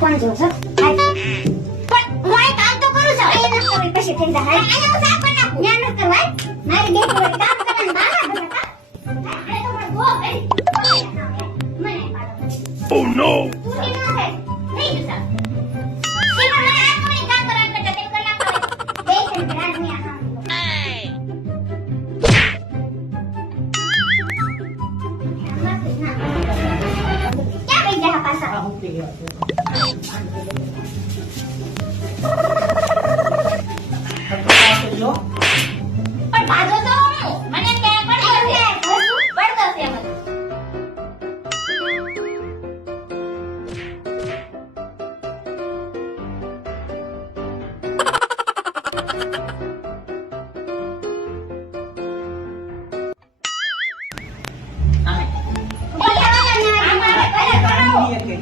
Phone જોઉં છું. હાલ. પણ હું આ કામ તો કરું છું. અહીંયા નથી કરવું, પછી થઈ જાય. હાલ. અહીંયા હું સાફ કરી નાખું. ન્યા નથી કરવું, હાલ. મારી બેટી હોય, કામ કરવાનું બહાના બધા, હા? હાલ, તો મને બહુ કરી. મને પાડો. Oh no! તું કેમ ના થાય? નહીં જતા. એ પણ મને આ કોઈ કામ કરવાનું કરતા તેમ કરી નાખો. બે છે ને, રાત ની આ કામ કરું. ક્યાં વઈ ગયા પાછા? પણ ભાગો તો હું. મને એમ કે પડ્યો છે. પડતો છે મને.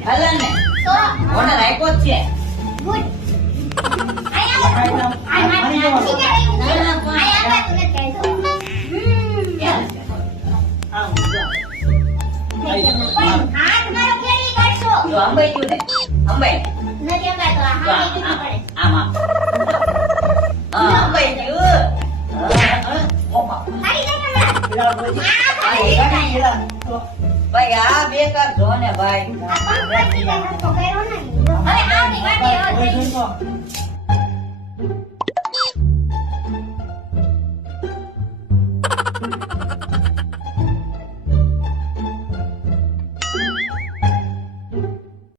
હલન ને તો ઓને રાખ્યો જ છે. ગુડ. આયા આ તું નથી કહેતો. પણ હાથ મારો કેરી કરશો. જો અંબાઈ ગયું ને અંબાઈ નથી અંગાતો આ જો હાથ કેવી પડે. આમ અંબાઈ ગયું. ઓપા હારી જાય હમણાં. આ ભાઈ ભાઈ આ બેકાર જો ને ભાઈ આ પંપ પર દીધા તો કર્યો નહીં. હવે આવની વાટે આવો જઈ.